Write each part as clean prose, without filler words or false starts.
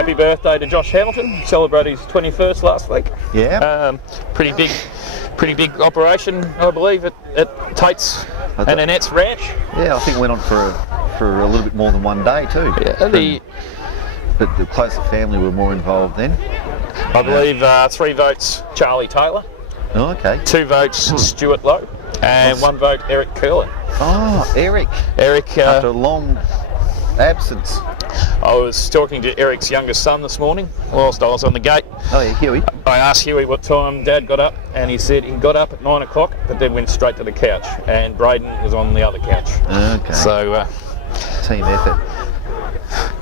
happy birthday to Josh Hamilton. Celebrated his 21st last week. Yeah. Pretty big operation, I believe, at Tate's and Annette's ranch. Yeah, I think it went on for a little bit more than one day too. Yeah, but the closer family were more involved then. I believe 3 votes Charlie Taylor. Oh, okay. 2 votes Stuart Lowe, and 1 vote Eric Curlin. Oh, Eric. After a long absence. I was talking to Eric's youngest son this morning whilst I was on the gate. Oh yeah, Huey. I asked Huey what time Dad got up, and he said he got up at 9 o'clock, but then went straight to the couch, and Braden was on the other couch. Okay. So, team effort.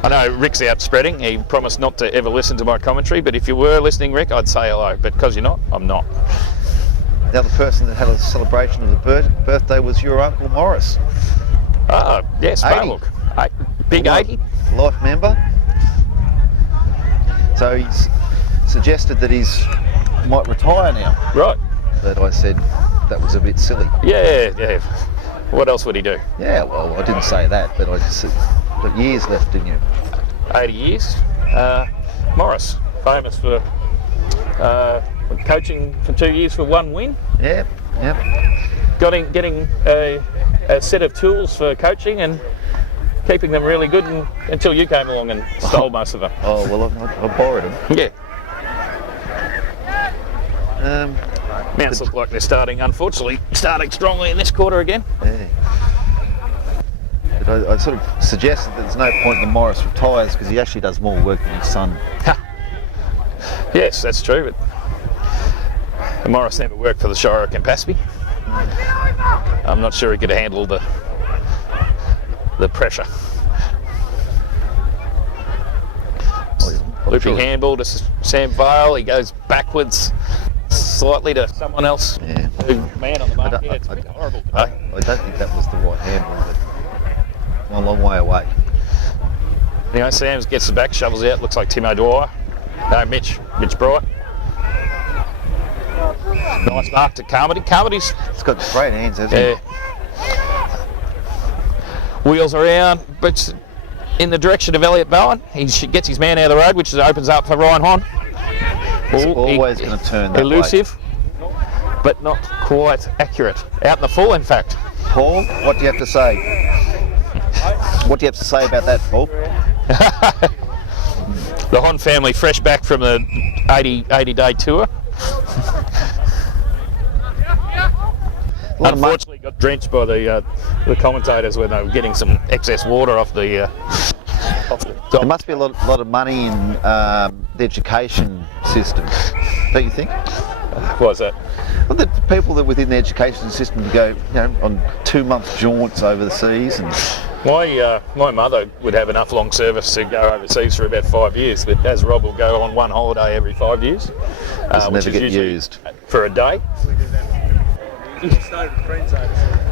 I know Rick's out spreading. He promised not to ever listen to my commentary, but if you were listening, Rick, I'd say hello. But because you're not, I'm not. The other person that had a celebration of the birthday was your Uncle Morris. Yes, 80. look. Big 80. Life member. So he's suggested that he might retire now. Right. But I said that was a bit silly. Yeah. What else would he do? Yeah, well, I didn't say that, but I just said, got years left, didn't you? 80 years. Morris, famous for coaching for 2 years for 1 win. Yep. Getting a set of tools for coaching and keeping them really good until you came along and stole most of them. Oh, well, I borrowed them. Yeah. Mounts look like they're starting strongly in this quarter again. Yeah. But I sort of suggested that there's no point in Morris retires because he actually does more work than his son. Yes, that's true, but Morris never worked for the Shire of Campaspe. I'm not sure he could handle the pressure. Looping handball to Sam Vale, he goes backwards slightly to someone else. Yeah. Man on the mark. It's a bit horrible. I don't think that was the right handball, but a long way away. Anyway, Sam gets the back, shovels out, looks like Timo Dwyer. No, Mitch Bright. Nice mark to Carmody. Carmody's It's got great hands, hasn't it? Wheels around, but in the direction of Elliot Bowen. He gets his man out of the road, which opens up for Ryan Hon. It's always going to turn that elusive, but not quite accurate. Out in the full, in fact. Paul, what do you have to say? What do you have to say about that, Paul? The Hon family fresh back from the 80-day tour. Unfortunately, got drenched by the commentators when they were getting some excess water off the. There must be a lot of money in the education system, don't you think? What's that? Well, the people that within the education system go, on 2-month jaunts over the seas and. My mother would have enough long service to go overseas for about 5 years, but as Rob will go on 1 holiday every 5 years, which never get used for a day.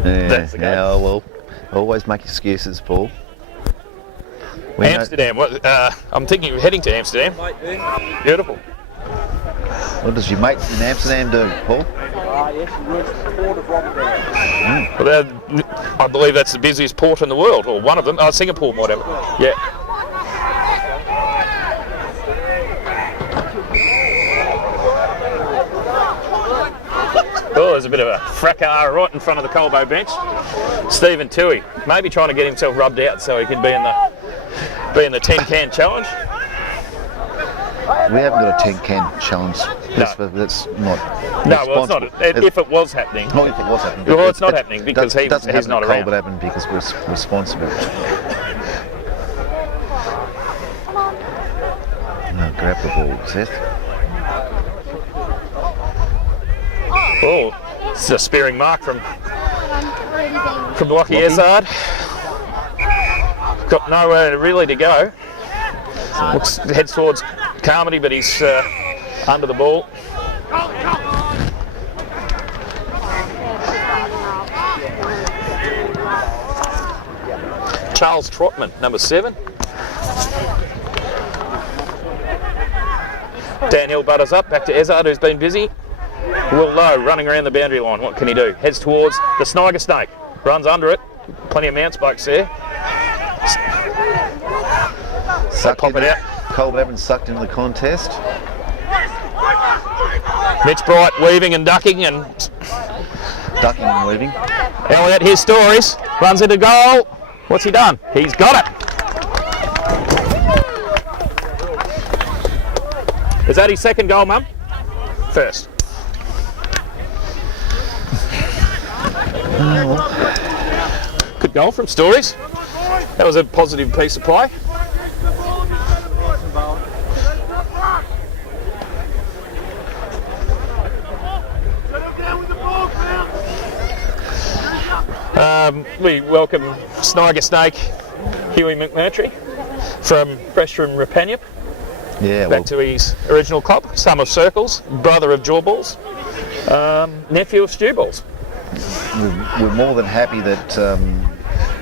Yeah, well, always make excuses, Paul. Amsterdam. I'm thinking of heading to Amsterdam. Beautiful. What does your mate in Amsterdam do, Paul? Yes, he works for the port of Rotterdam. Well, I believe that's the busiest port in the world, or one of them. Singapore might have it. Yeah. Oh, there's a bit of a fracas right in front of the Colbo bench. Stephen Toohey, maybe trying to get himself rubbed out so he can be in the 10-can challenge. We haven't got a 10-can challenge. No. That's not. No, well, it's not. If it was happening. Not if it was happening. Well, it's not happening because he's not around. But it happened because we're responsible. No, grab the ball, Seth. Oh, it's a spearing mark from Lockie Ezard. Got nowhere really to go. Heads towards Carmody, but he's under the ball. Charles Trotman, number 7. Dan Hill butters up, back to Ezard, who's been busy. Will Lowe running around the boundary line. What can he do? Heads towards the Sniger Snake. Runs under it. Plenty of mounts blokes there. So pop it out. Colbo haven't sucked into the contest. Mitch Bright weaving and ducking, and Ducking and weaving. Elliott, his stories, runs into goal. What's he done? He's got it. Is that his second goal, Mum? First. Good goal from Stories. That was a positive piece of play. We welcome Sniger Snake Huey McMurtry fresh from Rapanyup. Yeah, Back to his original club, son of Circles, brother of Jawballs, nephew of Stewballs. we're more than happy that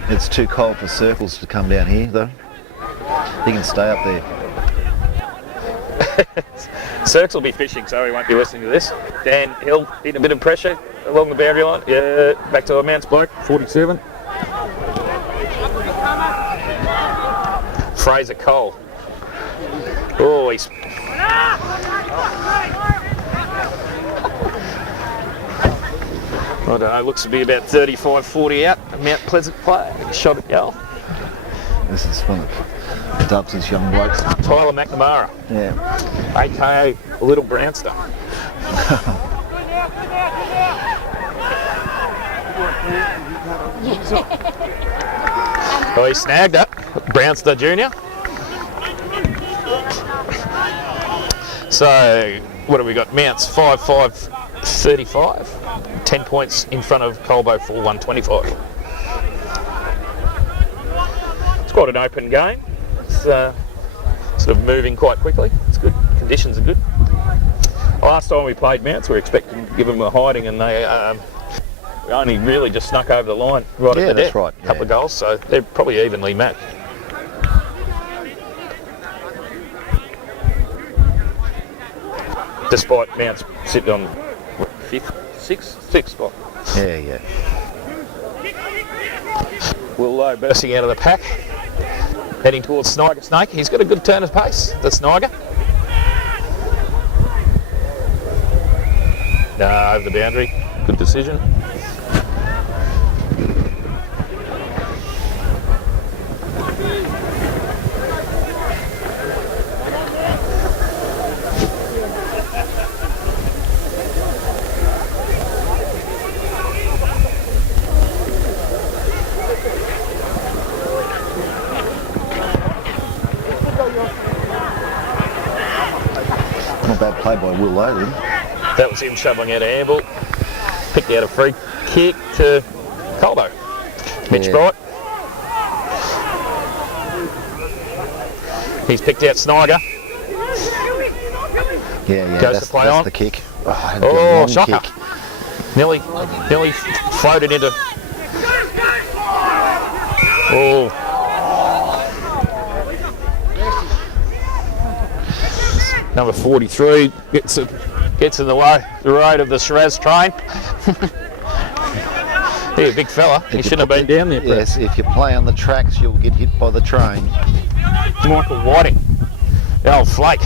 it's too cold for Circles to come down here, though. He can stay up there. Cirques will be fishing, so he won't be listening to this. Dan Hill hitting a bit of pressure along the boundary line. Yeah, back to a Mounts bloke, 47. Fraser Cole. Oh, he's... I don't know, looks to be about 35, 40 out. Mount Pleasant play, shot at goal. This is one of Dubs' young blokes. Tyler McNamara, Yeah. aka Little Brownster. Oh, he snagged it. Brownster Jr. So, what have we got? Mounts 5-5, 35. 10 points in front of Colbo for 125. It's quite an open game. It's sort of moving quite quickly. It's good. Conditions are good. Last time we played Mounts, we were expecting to give them a hiding, and they only really just snuck over the line right at the that's deck. right. A couple of goals, so they're probably evenly matched. Despite Mounts sitting on sixth spot. Yeah. Will Lowe bursting out of the pack, heading towards Sniger Snake. He's got a good turn of pace, the Sniger. Over the boundary, good decision. Not bad play by Will Lowe then. That was him shoveling out a handball. Picked out a free kick to Colbo. Mitch Bright. He's picked out Sniger. Yeah, Goes to play that's on. the kick. Oh, long shocker. kick. Nearly floated into... Oh. Number 43 gets in the way, the road of the Shiraz train. Yeah, big fella. He shouldn't have been down there. Yes, if you play on the tracks, you'll get hit by the train. Michael Whiting, the old flake.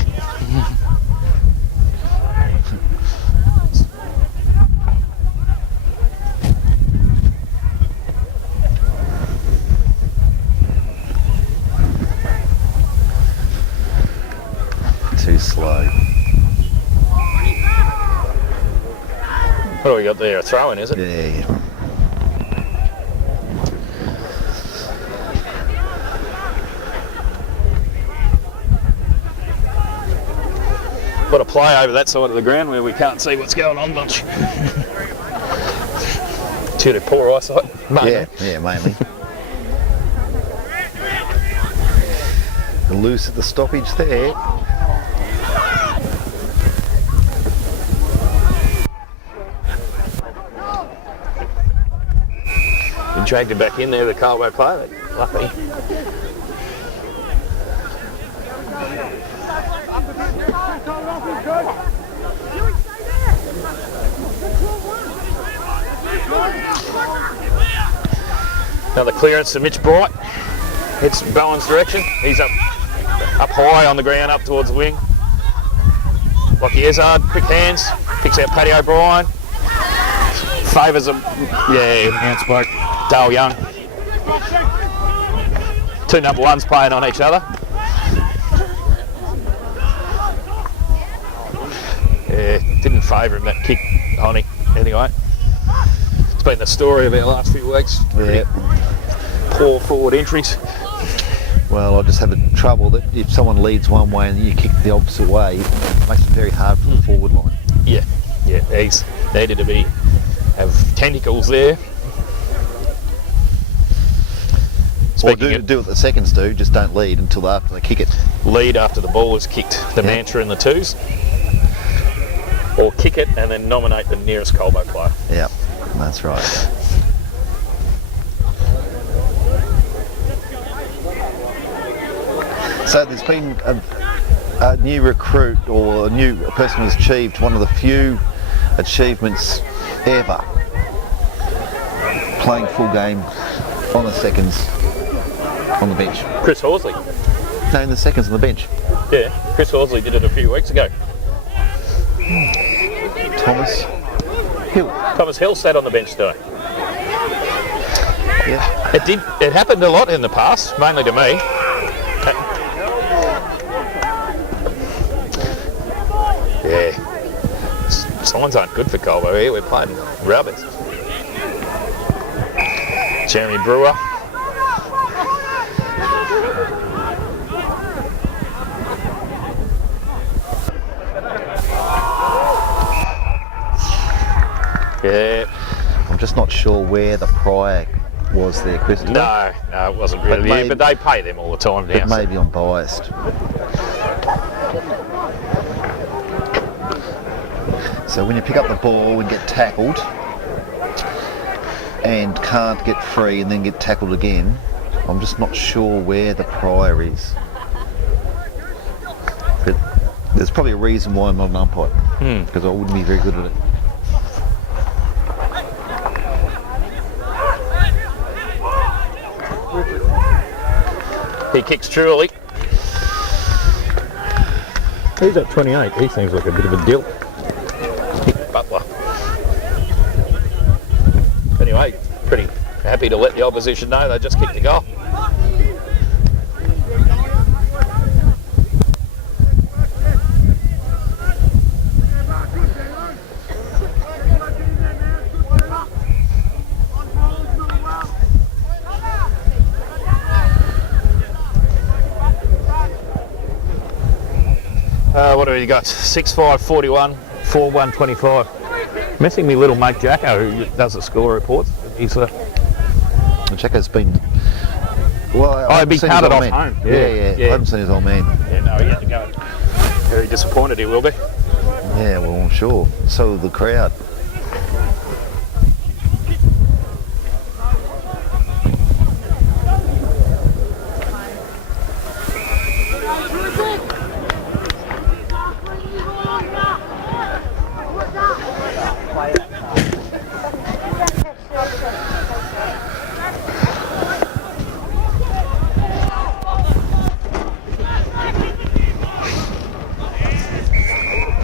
Too slow. What do we got there? A throw-in, is it? Yeah. Got to play over that side of the ground where we can't see what's going on much. Due to poor eyesight, mainly. Yeah, mainly. Loose at the stoppage there. We dragged it back in there, the Colbo player, but luckily. Another clearance to Mitch Bright. Hits Bowen's direction. He's up Up high on the ground, up towards the wing. Lockie Ezard, quick hands, picks out Paddy O'Brien. Favours him, yeah, Mount spoke. Dale Young. 2 number ones playing on each other. Yeah, didn't favour him, that kick, Honey, anyway. It's been the story of our last few weeks. Yeah. Poor forward entries. Well, I just have the trouble that if someone leads one way and you kick the opposite way, it makes it very hard for the forward line. Yeah, he's needed to have tentacles there. Or do what the seconds do, just don't lead until after they kick it. Lead after the ball is kicked, the mantra in the twos. Or kick it and then nominate the nearest Colbo player. Yeah, that's right. So there's been a new recruit or a person who's achieved one of the few achievements ever playing full game on the seconds on the bench. Chris Horsley. No, in the seconds on the bench. Yeah, Chris Horsley did it a few weeks ago. Thomas Hill. Thomas Hill sat on the bench today. Yeah. It happened a lot in the past, mainly to me. Yeah. Signs aren't good for Colbo here. We're playing rubbish. Jeremy Brewer. Yeah. I'm just not sure where the prior was there, Chris. No, it wasn't really. But they pay them all the time now. But maybe I'm biased. So when you pick up the ball and get tackled and can't get free and then get tackled again, I'm just not sure where the prior is. But there's probably a reason why I'm not an umpire, because I wouldn't be very good at it. He kicks truly. He's at 28. He seems like a bit of a dill. Butler. Anyway, pretty happy to let the opposition know they just kicked a goal. What have you got? 6'5", 41, 4'1", 25. Missing me little mate Jacko, who does the score reports. He's Jacko's been... Well, a big part of off home. Yeah. I haven't seen his old man. Yeah, no, he had to go. Very disappointed he will be. Yeah, well, I'm sure. So will the crowd.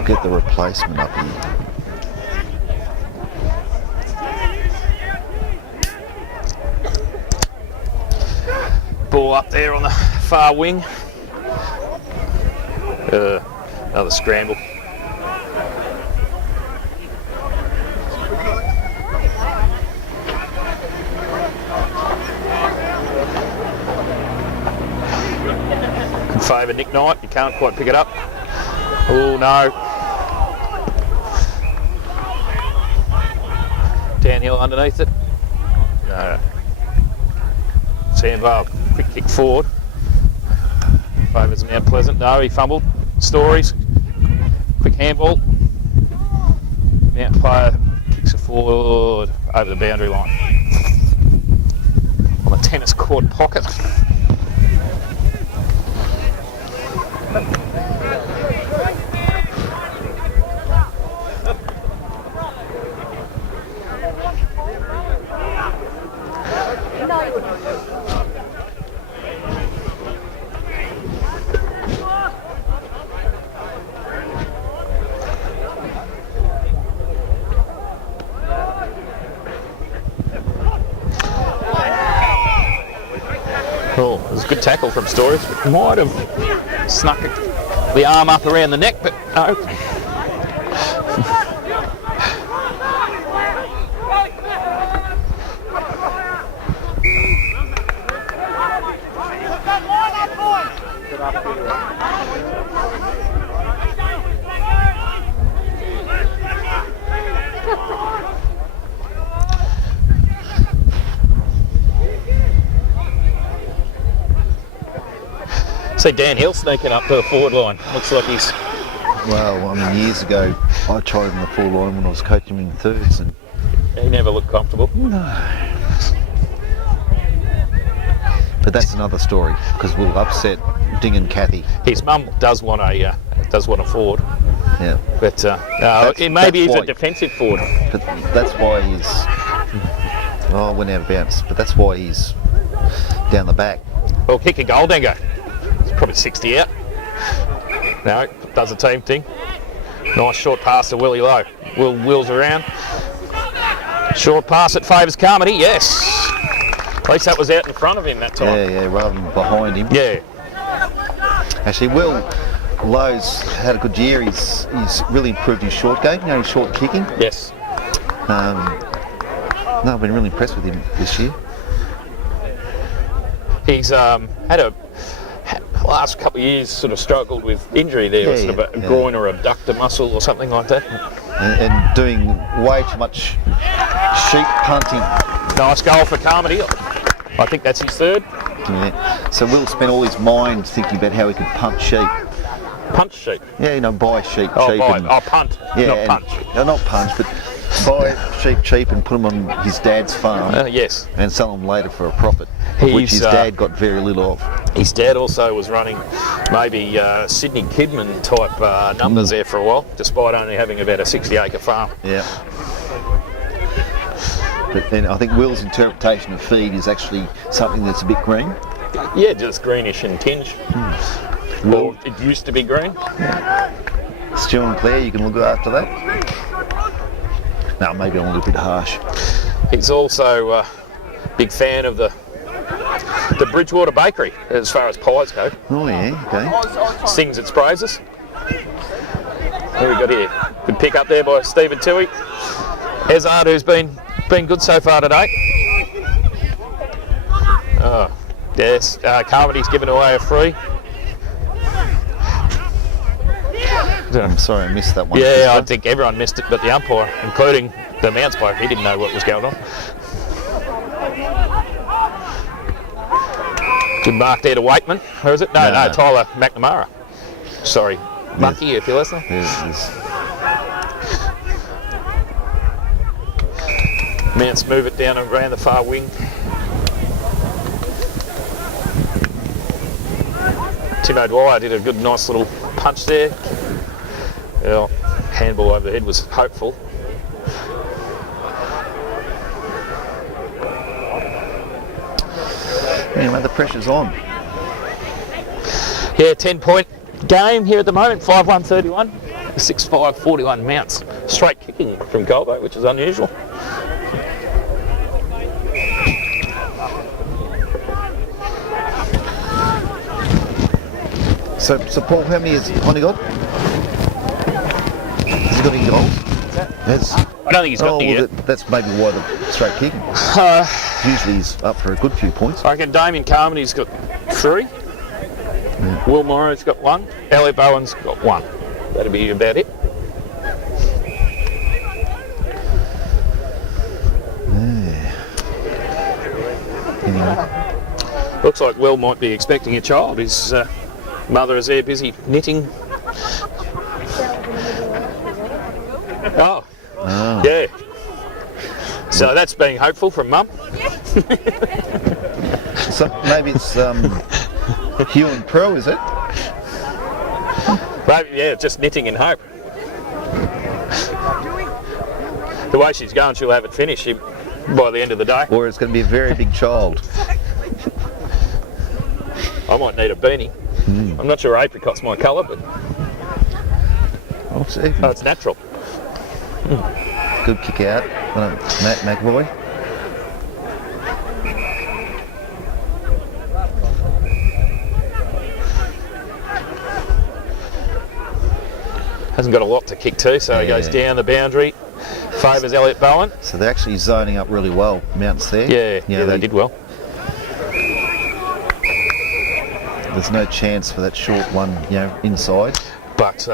Get the replacement up here. Ball up there on the far wing. Another scramble. Can favour Nick Knight. You can't quite pick it up. Oh no. Downhill underneath it. No. Sandvale, quick kick forward. Favours Mount Pleasant. No, he fumbled. Stories. Quick handball. Mount player kicks it forward over the boundary line. On the tennis court pocket. was a good tackle from Stories. Might have snuck the arm up around the neck, but no. See Dan Hill sneaking up to the forward line. Looks like he's... Well, I mean, years ago, I tried in the forward line when I was coaching in thirds, and He never looked comfortable. but that's another story because we'll upset Ding and Kathy. His mum does want a forward, Yeah, but maybe he's a defensive forward. but that's why he's. Oh, I went out of bounds, but that's why he's down the back. Well, kick a goal, Dingo. It's probably 60 out. No, does a team thing. Nice short pass to Willie Lowe. Will wheels around. Short pass that favours Carmody, yes. At least that was out in front of him that time. Yeah, rather than behind him. Yeah. Actually, Will Lowe's had a good year. He's really improved his short game, his short kicking. Yes. No, I've been really impressed with him this year. He's had a last couple of years sort of struggled with injury there, Yeah, sort of a yeah. groin or abductor muscle or something like that. And doing way too much sheep punting. Nice goal for Carmody. I think that's his third. Yeah. So Will spent all his mind thinking about how he could punt sheep. Punch sheep. Yeah, buy sheep Oh, cheap. buy. And, Oh, punt. yeah, Not and- punch. No, not punch, but buy sheep cheap and put them on his dad's farm Yes. and sell them later for a profit, which his He's, dad got very little of. His dad also was running maybe Sydney Kidman type numbers there for a while, despite only having about a 60-acre farm. Yeah. But then I think Will's interpretation of feed is actually something that's a bit green. Yeah, just greenish in tinge. Well, it used to be green. Stu and Claire, you can look after that. No, maybe I'm a little bit harsh. He's also a big fan of the Bridgewater Bakery as far as pies go. Oh yeah, okay. Sings its praises. What have we got here? Good pick up there by Stephen Toohey. Hazard, who's been good so far today. Oh, yes, Carmody's given away a free. I'm sorry I missed that one. Yeah, I think everyone missed it but the umpire, including the Mounts bloke. He didn't know what was going on. Good mark there to Waitman. Who is it? No, Tyler McNamara. Sorry, Monkey, if you're listening. There's Mounts move it down and around the far wing. Tim O'Dwyer did a good, nice little punch there. Well, handball over the head was hopeful. anyway, the pressure's on. Yeah, 10-point game here at the moment. 5-1-31, 6-5-41 Mounts. Straight kicking from Colbo, which is unusual. So Paul, how many has Connie got? Has he got any goals? Has. I don't think he's got any yet. That's maybe why the straight kicking. Usually he's up for a good few points. I reckon Damien Carmody's got 3. Will Morrow's got 1. Elliot Bowen's got 1. That'll be about it. Anyway, Looks like Will might be expecting a child. His mother is there busy knitting. Oh, yeah. So that's being hopeful from Mum. so maybe it's Hugh and Pearl, is it? Maybe, yeah, just knitting in hope. The way she's going, she'll have it finished by the end of the day. Or it's going to be a very big child. I might need a beanie. I'm not sure apricot's my colour, but Oh, see. it's natural. Good kick out. Matt McAvoy. Hasn't got a lot to kick to, so he goes down the boundary. Favours Elliot Bowen. So they're actually zoning up really well, Mounts there. Yeah, they did well. There's no chance for that short one, inside. But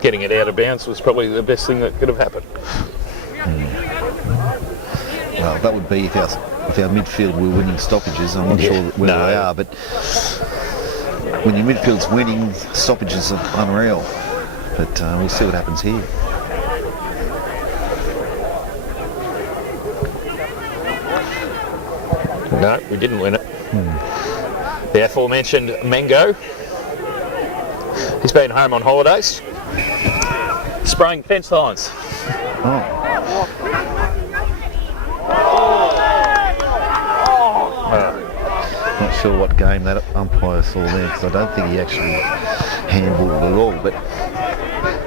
getting it out of bounds was probably the best thing that could have happened. Well, that would be if our midfield were winning stoppages. I'm not sure where they are, but when your midfield's winning, stoppages are unreal. But we'll see what happens here. No, we didn't win it. The aforementioned Mango. He's been home on holidays. Spraying fence lines. Not sure what game that umpire saw there, because I don't think he actually handballed at all. But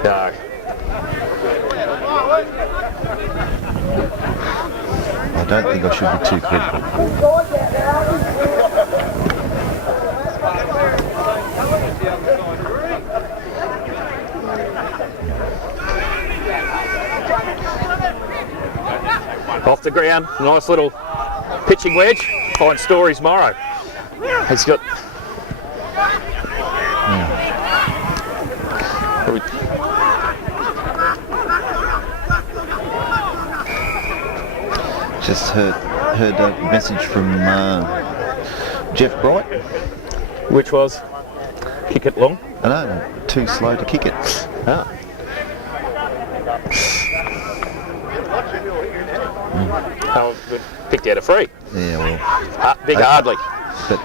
No. I don't think I should be too critical. Off the ground, nice little pitching wedge. Fine Stories Morrow. He's got. Just heard a message from Jeff Bright. Which was kick it long. I know, too slow to kick it. Ah. Oh, good. Picked out a free. Yeah, well, Big Hardley. but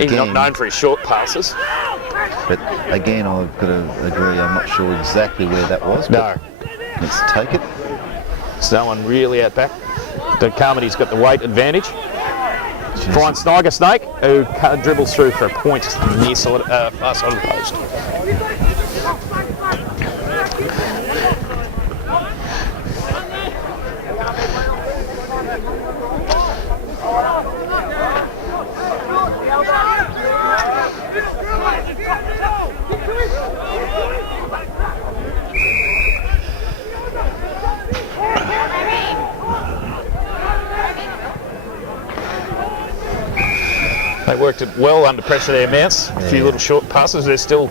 He's not again, known for his short passes. I've got to agree. I'm not sure exactly where that was. But let's take it. There's no one really out back. Carmody's got the weight advantage. Fine Sniger Snake, who dribbles through for a point near far side of the post. They worked it well under pressure there, Mounts. A few little short passes, they're still...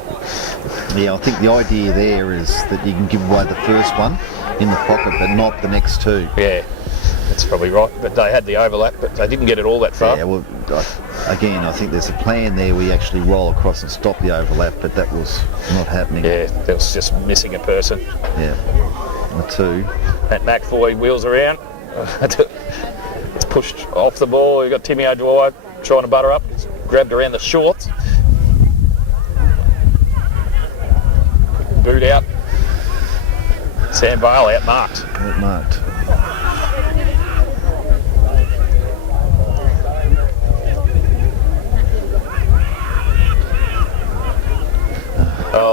Yeah, I think the idea there is that you can give away the first one in the pocket, but not the next two. Yeah, that's probably right. But they had the overlap, but they didn't get it all that far. Yeah, well, again, I think there's a plan there where you actually roll across and stop the overlap, but that was not happening. Yeah, there was just missing a person. Yeah, the two. That McFoy wheels around. It's pushed off the ball. You've got Timmy O'Dwyer trying to butter up. He's grabbed around the shorts. Boot out. Sam Bale outmarked. Outmarked.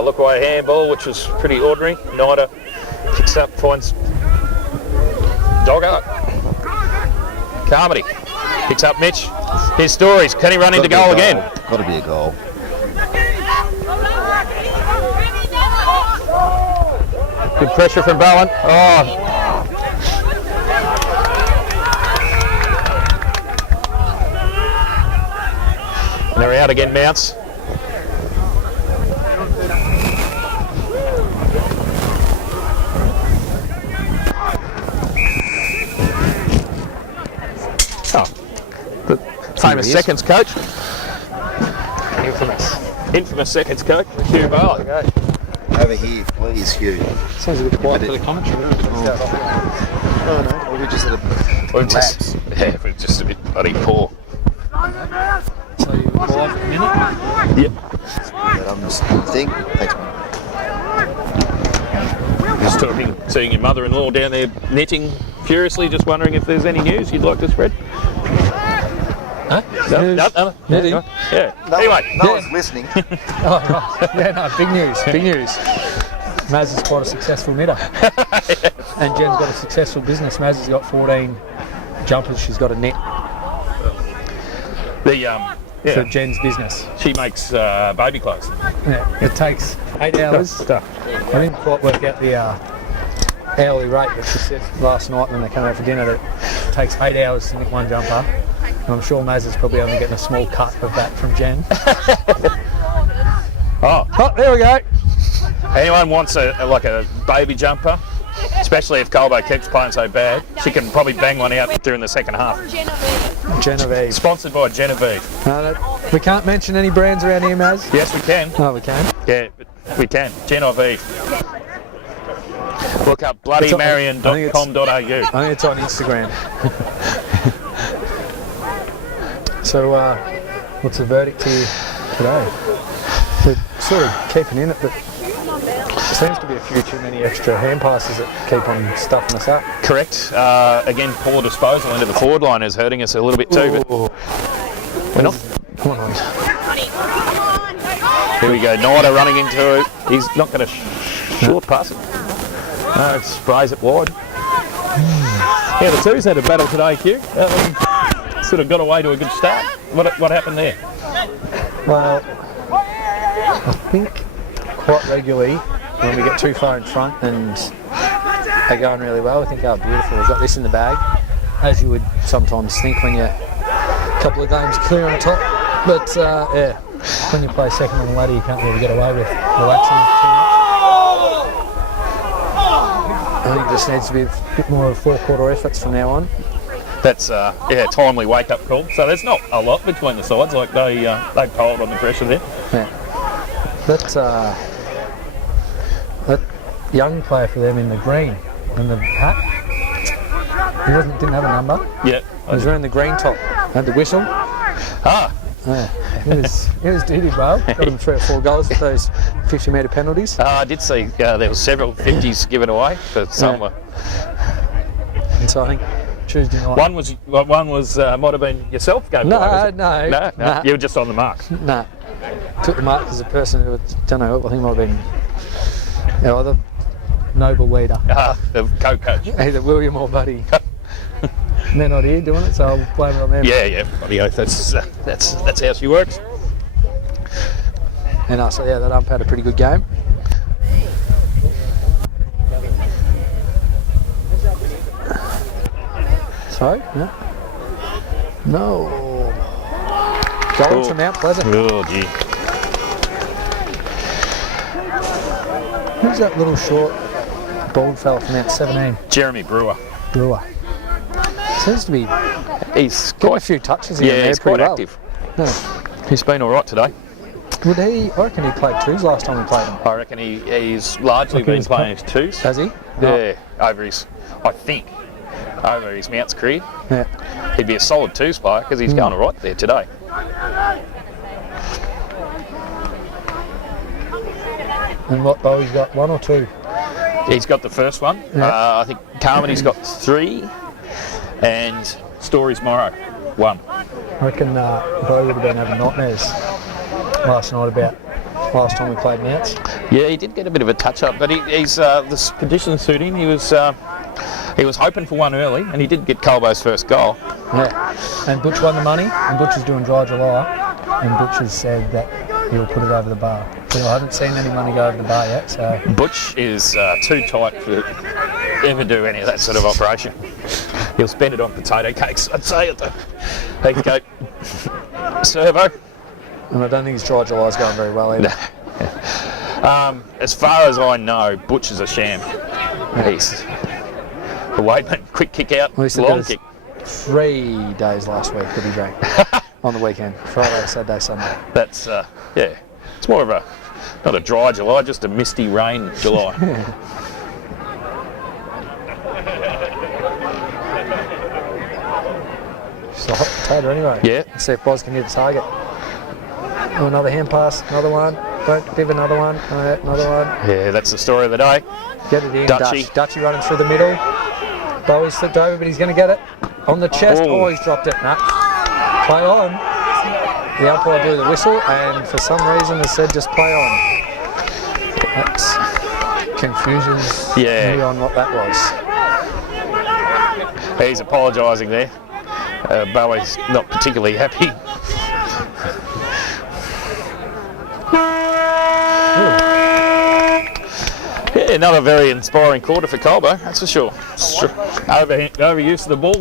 Look away handball, which was pretty ordinary. Nida picks up, finds Dogger. Carmody picks up Mitch. His Stories. Can he run into goal again? Got to be a goal. Good pressure from Bowen. Oh. And they're out again, Mounts. Famous seconds coach. Infamous seconds coach, Hugh Barley. Over here, please, Hugh. Sounds a bit quiet for the commentary. Oh no, we just had a lapse. We're just a bit bloody poor. So you call off a minute? Yep. But I'm just thing. Thanks, mate. Just talking, seeing your mother-in-law down there knitting furiously, just wondering if there's any news you'd like to spread. Huh? No. Yeah. Anyway, no one's listening. Oh, right. Yeah, no, big news, big news. Maz is quite a successful knitter. And Jen's got a successful business. Maz has got 14 jumpers she's got a knit for Jen's business. She makes baby clothes. Yeah, it takes 8 hours. Stuff. I didn't quite work out the hourly rate, but she said last night when they came out for dinner that it takes 8 hours to nick one jumper. And I'm sure Maz is probably only getting a small cut of that from Jen. Oh, There we go. anyone wants like a baby jumper, especially if Colbo keeps playing so bad, she can probably bang one out during the second half. Genevieve. Sponsored by Genevieve. We can't mention any brands around here, Maz. Yes, we can. Oh, we can. Yeah, we can. Genevieve. Look up I think bloodymarion.com.au. I think it's on Instagram. So, what's the verdict here today? We're sort of keeping in it, but there seems to be a few too many extra hand passes that keep on stuffing us up. Correct. Again, poor disposal into the forward line is hurting us a little bit too. But we're not. Come on, Louise. Here we go. Nida running into it. He's not going to short pass it. No, sprays it wide. Yeah, the twos had a battle today, Q. Sort of got away to a good start. What happened there? Well, I think quite regularly when we get too far in front and they're going really well, I think, oh, beautiful, we've got this in the bag, as you would sometimes think when you're a couple of games clear on the top. But yeah, when you play second on the ladder, you can't really get away with relaxing too much. I think it just needs to be a bit more of four-quarter efforts from now on. That's timely wake-up call. So there's not a lot between the sides. Like they piled on the pressure there. Yeah. That young player for them in the green and the hat, he didn't have a number. Yeah. He was wearing the green top, had the whistle. Ah. Yeah. It was duty, bro. Got him 3 or 4 goals with those 50-metre penalties. I did see there was several 50s given away for some. Yeah. And so I think Tuesday night. One was might have been yourself going. No. You were just on the mark. No. Took the mark as a person who, don't know, I think might have been our other noble leader. The co-coach. Either William or Buddy. And they're not here doing it, so I'll blame it on them. Yeah, bloody oath. That's how she works. And so yeah, that ump had a pretty good game. So, yeah. No. Goal from Mount Pleasant. Oh, gee. Who's that little short, bald fella from Mount 17? Jeremy Brewer. Seems to be He's getting quite a few touches here and there he's pretty quite well. active. No. He's been all right today. I reckon he played twos last time we played him. I reckon he's largely been playing his twos. Has he? Yeah, over his Mounts career. Yeah. He'd be a solid twos player because he's going all right there today. And what, Bowie's got 1 or 2? He's got the first one. Yeah. I think Carmody's got 3 and Stories Morrow 1. I reckon Bowie would have been having nightmares last night about last time we played Mounts. Yeah, he did get a bit of a touch-up, but he's the conditions suit him. He was hoping for one early, and he did get Colbo's first goal. Yeah. And Butch won the money, and Butch is doing Dry July, and Butch has said that he'll put it over the bar. So I haven't seen any money go over the bar yet, so... Butch is too tight to ever do any of that sort of operation. He'll spend it on potato cakes, I'd say, at the Heathcote servo. And I don't think his Dry July's going very well either. As far as I know, Butch is a sham. He's a weightman, quick kick out, long kick. 3 days last week that he drank on the weekend. Friday, Saturday, Sunday. That's, yeah. It's more of a, not a dry July, just a misty rain July. Just a hot potato anyway. Yeah. Let's see if Boz can hit the target. Oh, another hand pass, another one. Don't give another one. Another one. Yeah, that's the story of the day. Get it in, Dutchy. Dutchy running through the middle. Bowie's slipped over, but he's going to get it. On the chest. Oh, he's dropped it. Nah. Play on. The umpire blew the whistle, and for some reason has said just play on. That's confusion on what that was. He's apologising there. Bowie's not particularly happy. Yeah, another very inspiring quarter for Colbo, that's for sure. Overuse of the ball.